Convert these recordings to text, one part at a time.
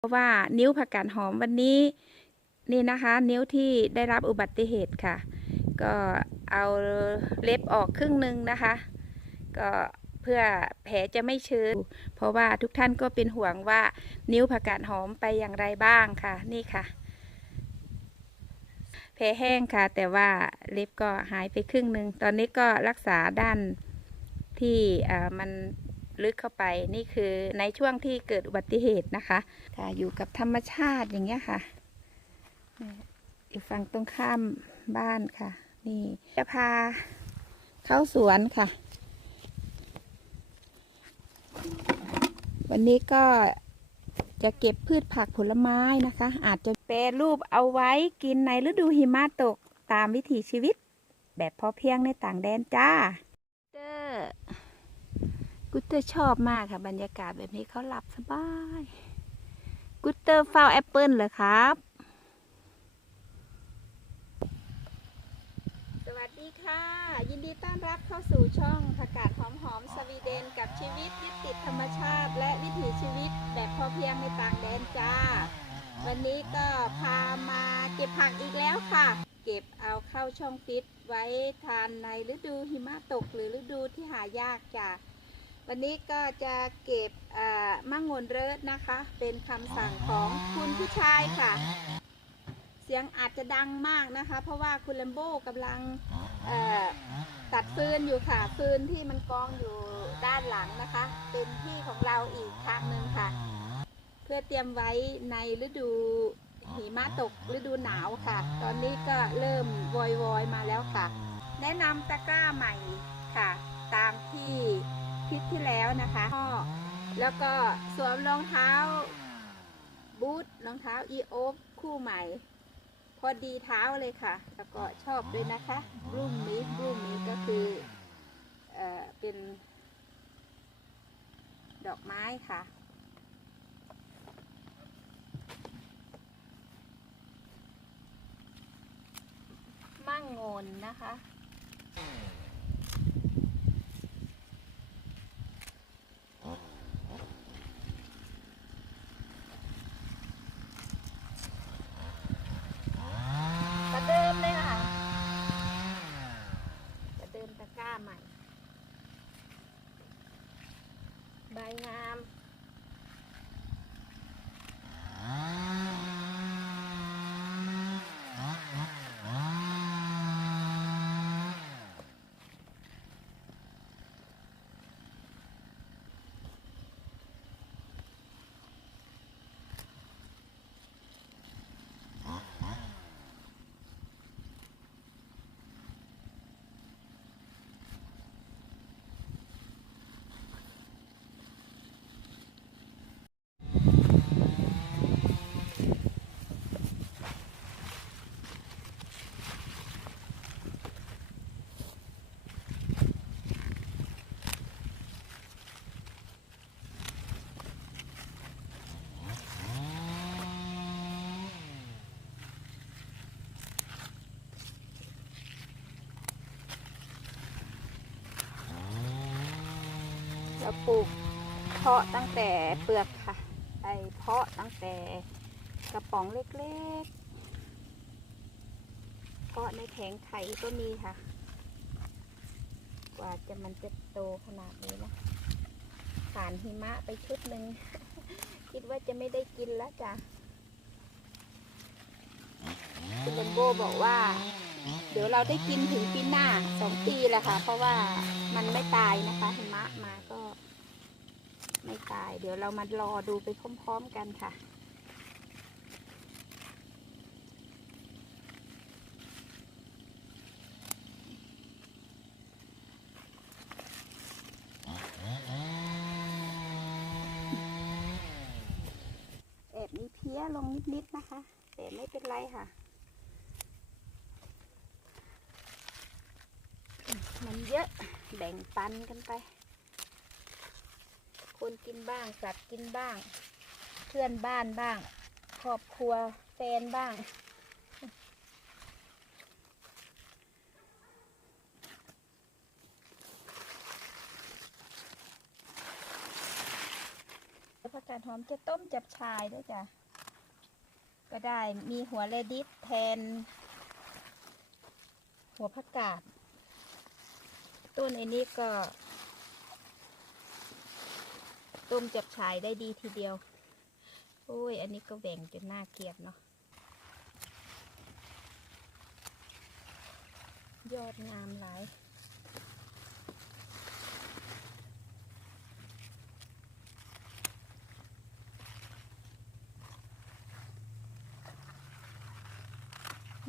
เพราะว่านิ้วผักกาดหอมวันนี้นี่นะคะ นิ้วที่ได้รับอุบัติเหตุค่ะ ก็เอาเล็บออกครึ่งหนึ่งนะคะ ก็เพื่อแผลจะไม่ชื้นเพราะว่าทุกท่านก็เป็นห่วงว่านิ้วผักกาดหอมไปอย่างไรบ้างค่ะ นี่ค่ะ แผลแห้งค่ะ แต่ว่าเล็บก็หายไปครึ่งหนึ่งตอนนี้ก็รักษาด้านที่อ่ามัน ลึกเข้าไปนี่คือในช่วงที่เกิดอุบัติเหตุนะคะค่ะอยู่กับธรรมชาติอย่างเงี้ยค่ะอยู่ฝั่งตรงข้ามบ้านค่ะ นี่จะพาเข้าสวนค่ะ วันนี้ก็จะเก็บพืชผักผลไม้นะคะ อาจจะแปรรูปเอาไว้กินในฤดูหิมะตกตามวิถีชีวิต แบบพอเพียงในต่างแดนจ้า กุตเตอร์ชอบมากค่ะ บรรยากาศแบบนี้เขาหลับสบายกุตเตอร์เฝ้าแอปเปิลเหรอครับ สวัสดีค่ะ ยินดีต้อนรับเข้าสู่ช่องผักกาดหอมหอมๆสวีเดนกับชีวิตยึดติดธรรมชาติ และวิถีชีวิตแบบพอเพียงในต่างแดนจ้า วันนี้ก็พามาเก็บผักอีกแล้วค่ะ เก็บเอาเข้าช่องฟิตไว้ทานในฤดูหิมะตกหรือฤดูที่หายากจ้ะ วันนี้ก็จะเก็บเอ่อมะงนเริดนะคะ เป็นคำสั่งของคุณผู้ชายค่ะ เสียงอาจจะดังมากนะคะ เพราะว่าคุณแลมโบ้กำลังตัดฟืนอยู่ค่ะ ฟืนที่มันกองอยู่ด้านหลังนะคะ เป็นที่ของเราอีกทางหนึ่งค่ะ เพื่อเตรียมไว้ในฤดูหิมะตกฤดูหนาวค่ะ ตอนนี้ก็เริ่มวอยวอยมาแล้วค่ะ แนะนำตะกร้าใหม่ค่ะ ตามที่คลิปที่ แล้วนะคะก็แล้วก็สวมรองเท้า บูทรองเท้าอีโอฟคู่ใหม่ พอดีเท้าเลยค่ะ แล้วก็ชอบด้วยนะคะรูมนี้รูมนี้ก็คือเอ่อเป็น ดอกไม้ค่ะมั่งโงนนะคะ เดิมเลยค่ะ จะเดิมตะกร้าใหม่ ใบงาม เราป ลูกเพาะตั้งแต่เปลือกค่ะไอเพาะตั้งแต่กระป๋องเล็กๆ เพาะในแผงไข่ก็มีค่ะ กว่าจะมันจะโตขนาดนี้นะผ่านหิมะไปชุดหนึ่ง คิดว่าจะไม่ได้กินแล้วจ้ะคุณลมโบบอกว่า เดี๋ยวเราได้กินถึงปีหน้าสองปีแหละค่ะ เพราะว่ามันไม่ตายนะคะหิมะมา ไม่ตาย เดี๋ยวเรามารอดูไปพร้อมๆกันค่ะแอบมีเพี้ยลงนิดๆนะคะ แต่ไม่เป็นไรค่ะ มันเยอะแบ่งปันกันไป คนกินบ้าง สัตว์กินบ้าง เพื่อนบ้านบ้าง ครอบครัวแฟนบ้าง ผักกาดหอมจะต้มจับชายด้วยจ้ะ ก็ได้มีหัวเลดิสแทน หัวผักกาด ต้นไอ้นี้ก็ ต้มจับชายได้ดีทีเดียว โอ้ย อันนี้ก็แหว่งจนน่าเกลียดเนาะ ยอดงามหลาย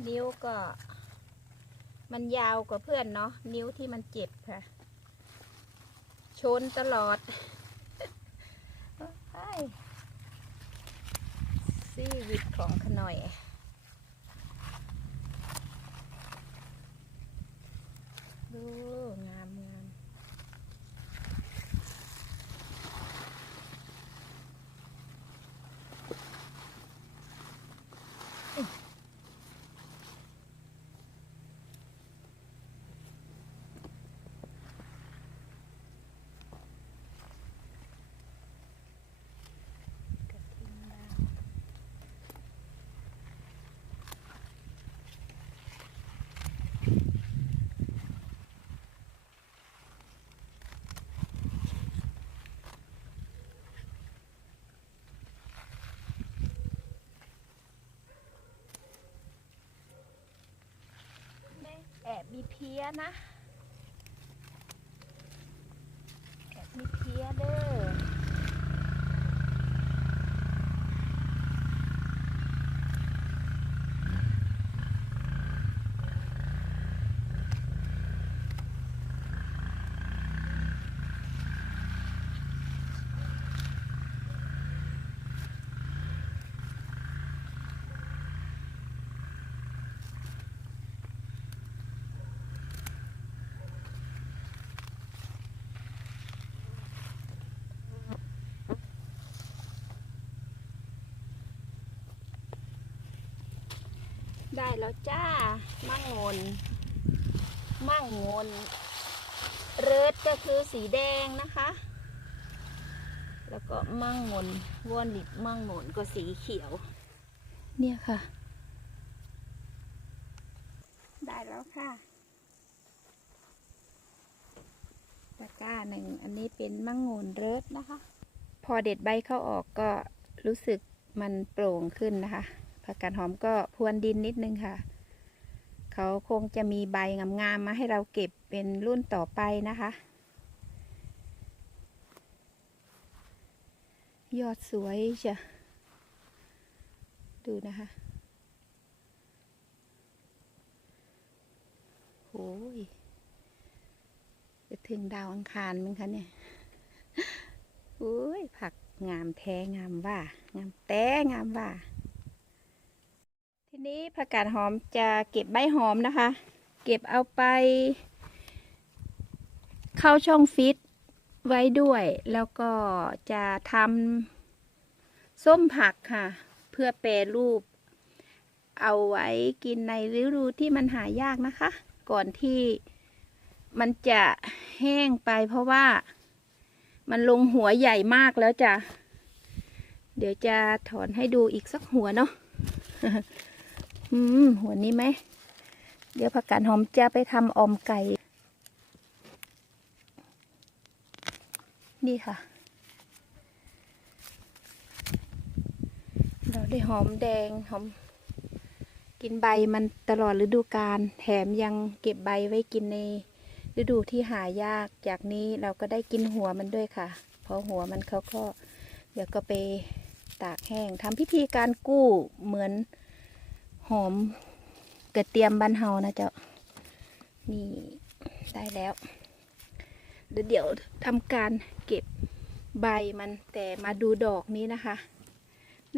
นิ้วก็มันยาวกว่าเพื่อนเนาะนิ้วที่มันเจ็บค่ะ ชนตลอด ไอ้ ซีวิตของขน่อย ดูงามงามกระทิงดาวแอบมี เพี้ยนะ แอบมีเพี้ยเด้อ ได้แล้วจ้า มั่งงน มั่งงน เริดก็คือสีแดงนะคะ แล้วก็มั่งงนวอนลิบมั่งงนก็สีเขียว เนี่ยค่ะ ได้แล้วค่ะตะกร้าหนึ่งอันนี้เป็นมั่งงนเริดนะคะ พอเด็ดใบเข้าออกก็รู้สึกมันโปร่งขึ้นนะคะ ผักกาดหอมก็พรวนดินนิดนึงค่ะ เขาคงจะมีใบงามๆมาให้เราเก็บเป็นรุ่นต่อไปนะคะ ยอดสวยจ้ะดูนะคะโอ้ยจะถึงดาวอังคารมั้งคะเนี่ยโอ้ยผักงามแท้งามว่างามแต่งามว่า ทีนี้ผักกาดหอมจะเก็บใบหอมนะคะ เก็บเอาไป เข้าช่องฟิตไว้ด้วย แล้วก็จะทำส้มผักค่ะ เพื่อแปรรูป เอาไว้กินในฤดูที่มันหายากนะคะ ก่อนที่มันจะแห้งไปเพราะว่ามันลงหัวใหญ่มากแล้วจ้ะ เดี๋ยวจะถอนให้ดูอีกสักหัวเนาะ อืม หัวนี้ไหม เดี๋ยวผักกาดหอมจะไปทำออมไก่ นี่ค่ะ เราได้หอมแดงหอม กินใบมันตลอดฤดูกาล แถมยังเก็บใบไว้กินในฤดูที่หายาก จากนี้เราก็ได้กินหัวมันด้วยค่ะ เพราะหัวมันเขาก็ เดี๋ยวก็ไปตากแห้งทำพิธีการกู้เหมือน หอมกระเทียมบ้านเฮานะเจ้า นี่ได้แล้ว เดี๋ยวเดี๋ยวทำการเก็บใบมันแต่มาดูดอกนี้นะคะ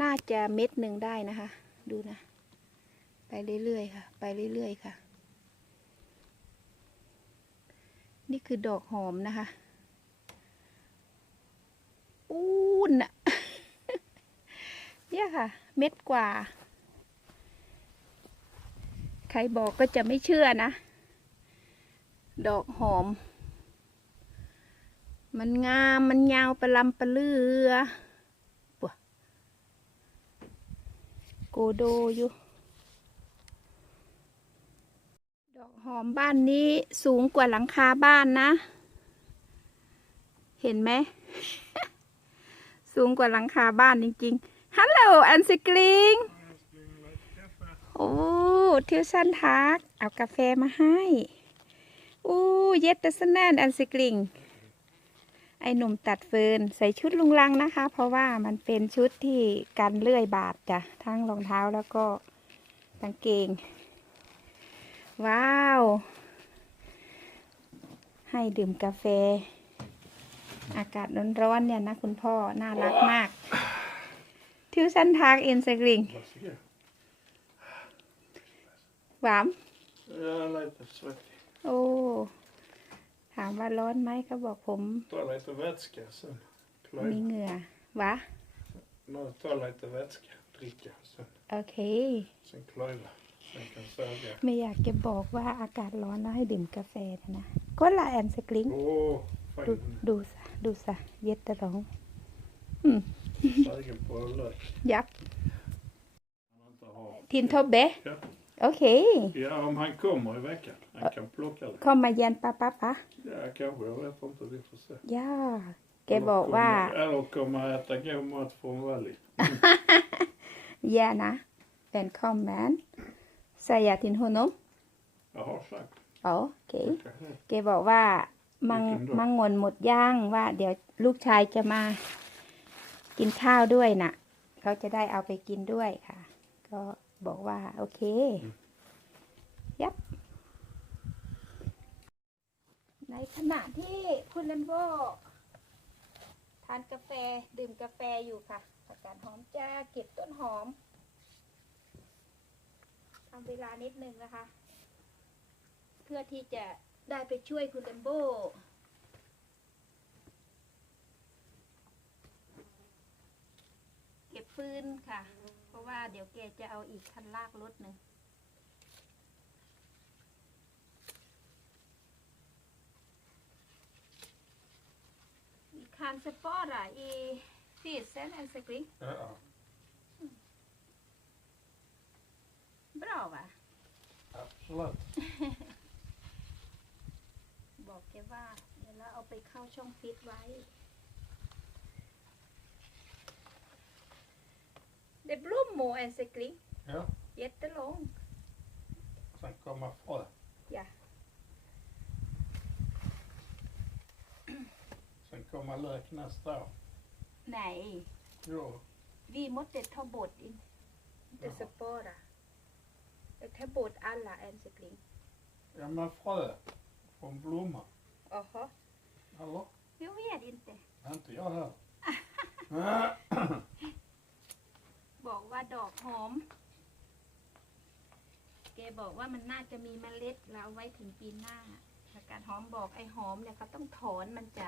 น่าจะเม็ดหนึ่งได้นะคะ ดูนะ ไปเรื่อยๆค่ะ ไปเรื่อยๆค่ะ นี่คือดอกหอมนะคะปูนอะเนี่ยค่ะ เม็ดกว่า ใครบอกก็จะไม่เชื่อนะ ดอกหอม มันงามมันยาวประลำประเลือปัวโกโดอยู่ ดอกหอมบ้านนี้สูงกว่าหลังคาบ้านนะ เห็นไหม สูงกว่าหลังคาบ้านจริงๆ ฮัลโหลแอนซิกริง ทิวชันทัก เอากาแฟมาให้ อู้เย็ดแต่สแนนอันสกลิง ไอหนุ่มตัดเฟินใส่ชุดลุงลังนะคะ เพราะว่ามันเป็นชุดที่กันเลื่อยบาดจ้ะ ทั้งรองเท้าแล้วก็กางเกง ว้าว ให้ดื่มกาแฟ อากาศร้อนๆเนี่ยนะคุณพ่อ น่ารักมาก ทิวชันทักอินสกลิง หวาม Jag är lite svettig. โอ้ ถามว่าร้อนไหมเขาบอกผม Ta lite vätska sen. มี Klöja. เหงื่อวะ Nu ta lite vätska. Dricka. Sen, โอเค sen klöja. Sen kan sövja. ไม่อยากจะบอกว่าอากาศร้อนแล้วให้ดื่มกาแฟนะนะก็ละแอนสกลิง Åh, ดู fan. ดูซะดูซะเย็ดตะร้อง Sugen på lök. ยับ Han inte har. ทินทบเบะ Ja. โอเค ja, om han kommer i veckan. Han kan plocka det. เข้ามาเย็นปะปะปะ Ja, kanske. Jag vet inte. Vi får se. ย่าแกบอกว่า kommer, eller kommer äta god mat från Valley. แย่นะแฟนคอมแมนใส่ยาทินโฮนม Jag har sagt. อ๋อโอเค Okej. แกบอกว่ามังไปกินด้วยมังงนหมดย่างว่า เดี๋ยวลูกชายจะมา กินข้าวด้วยน่ะ เขาจะได้เอาไปกินด้วยค่ะ ก็ บอกว่า โอเค ยับ ในขณะที่คุณเลมโบทานกาแฟดื่มกาแฟอยู่ค่ะผักกาดหอมจะเก็บต้นหอมทำเวลานิดนึงนะคะ เพื่อที่จะได้ไปช่วยคุณเลมโบ เก็บ ฟืนค่ะ เพราะว่าเดี๋ยวแกจะเอาอีกคันลากรถหนึ่ง Vi kanske bara i fisen en sekund. Ja. Bra va? Absolut. บอกแกว่า เดี๋ยวเราเอาไปเข้าช่องฟิตไว้ Det blommor en sekund. Ja. Jättelång. Sen kommer frö. Ja. Sen kommer lök nästa år. Nej, Jo. vi måste ta bort in. Inte Jaha. spara. Jag tar bort alla en sekund. Ja men frö från blomma. Jaha. Eller? Jag vet inte. Inte jag heller. บอกว่าดอกหอม แกบอกว่ามันน่าจะมีเมล็ดแล้วเอาไว้ถึงปีหน้าอากาศหอมบอกไอ้หอมเนี่ยเขาต้องถอนมันจะ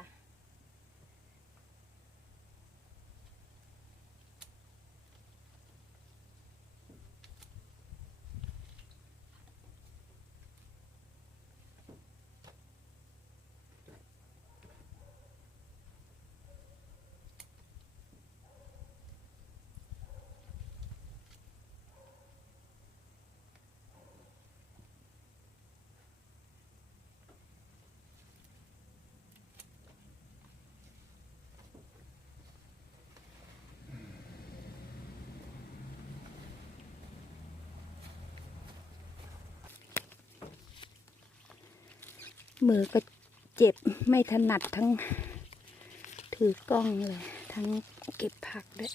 มือก็เจ็บไม่ถนัดทั้งถือกล้องเลย ทั้งเก็บผักด้วย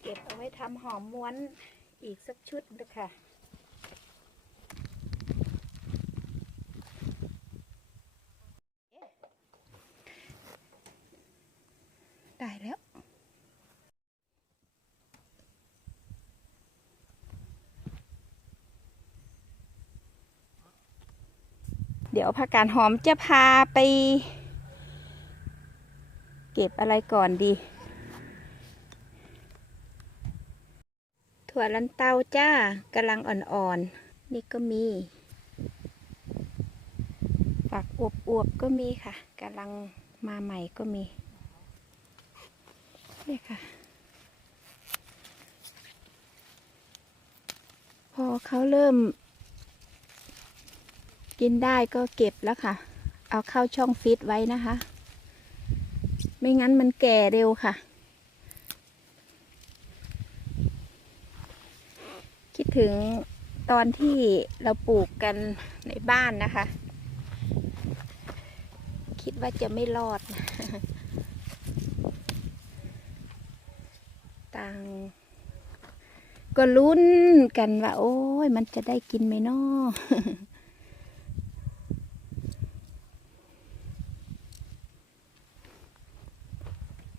เก็บเอาไว้ทำหอมม้วนอีกสักชุดนะคะได้แล้วเดี๋ยวผักกาดหอมจะพาไป เก็บอะไรก่อนดี ถั่วลันเตาจ้ากำลังอ่อนๆ นี่ก็มี ฝักอวบๆก็มีค่ะกำลังมาใหม่ก็มี นี่ค่ะ พอเขาเริ่ม กินได้ก็เก็บแล้วค่ะ เอาเข้าช่องฟิตไว้นะคะ ไม่งั้นมันแก่เร็วค่ะ คิดถึงตอนที่เราปลูกกันในบ้านนะคะ คิดว่าจะไม่รอด ต่างก็ลุ้นกันว่า โอ้ย มันจะได้กินไหมนาะ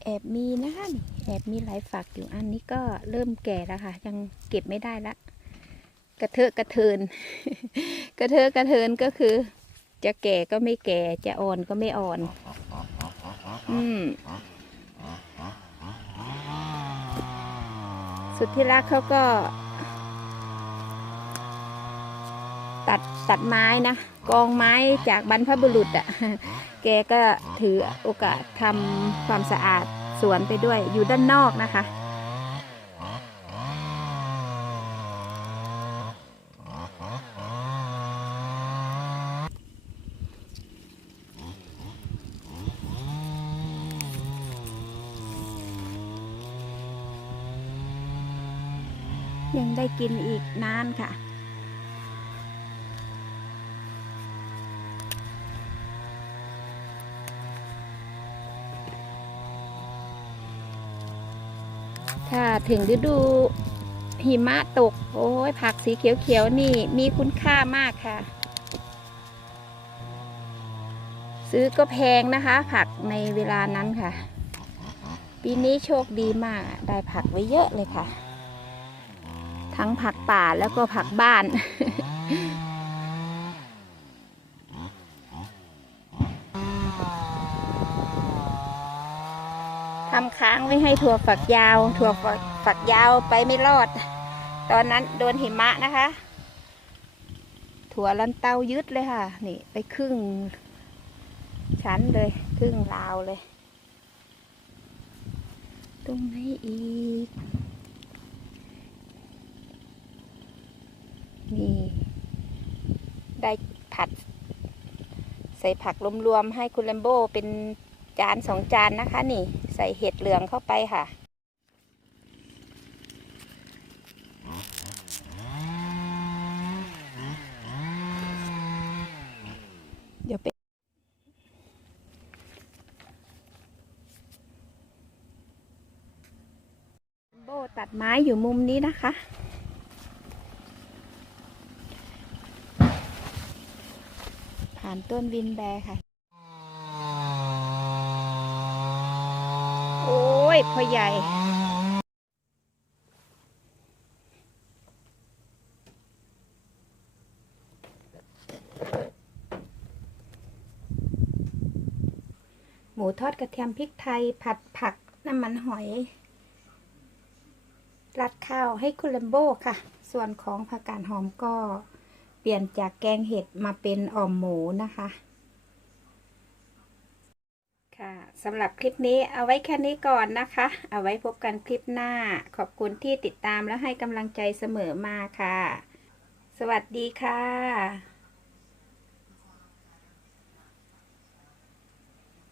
แอบมีนะคะแอบมีหลายฝักอยู่อันนี้ก็เริ่มแก่แล้วค่ะ ยังเก็บไม่ได้ละ กระเทอะกระเทิน กระเทอะกระเทินก็คือ จะแก่ก็ไม่แก่ จะอ่อนก็ไม่อ่อน อืมสุดที่รักเขาก็ ตัดตัดไม้นะกองไม้จากบรรพบุรุษอะ่ะ แกก็ถือโอกาสทำความสะอาดสวนไปด้วยอยู่ด้านนอกนะคะ ยังได้กินอีกนานค่ะ ถ้าถึงฤดูหิมะตก โอ้ยผักสีเขียวๆนี่มีคุณค่ามากค่ะ ซื้อก็แพงนะคะ ผักในเวลานั้นค่ะ ปีนี้โชคดีมากได้ผักไว้เยอะเลยค่ะ ทั้งผักป่าแล้วก็ผักบ้าน ทำค้างไว้ให้ถั่วฝักยาว ถั่วฝักฝักยาวไปไม่รอด ตอนนั้นโดนหิมะนะคะ ถั่วลันเตายึดเลยค่ะ นี่ไปครึ่ง ชั้นเลย ครึ่งราวเลย ตรงไหนอีก นี่ได้ผัด ใส่ผักรวมๆให้คุณแลมโบเป็นจานสองจานนะคะ นี่ ใส่เห็ดเหลืองเข้าไปค่ะเดี๋ยวไปโบตัดไม้อยู่มุมนี้นะคะานต้นวินแบร์ค่ะ โอ้ยพ่อใหญ่หมูทอดกระเทียมพริกไทยผัดผักน้ำมันหอย รัดข้าวให้คุณแลมโบ้ค่ะ ส่วนของผักกาดหอมก็ เปลี่ยนจากแกงเห็ดมาเป็นอ่อมหมูนะคะ ค่ะสำหรับคลิปนี้เอาไว้แค่นี้ก่อนนะคะ เอาไว้พบกันคลิปหน้า ขอบคุณที่ติดตามและให้กำลังใจเสมอมาค่ะ สวัสดีค่ะ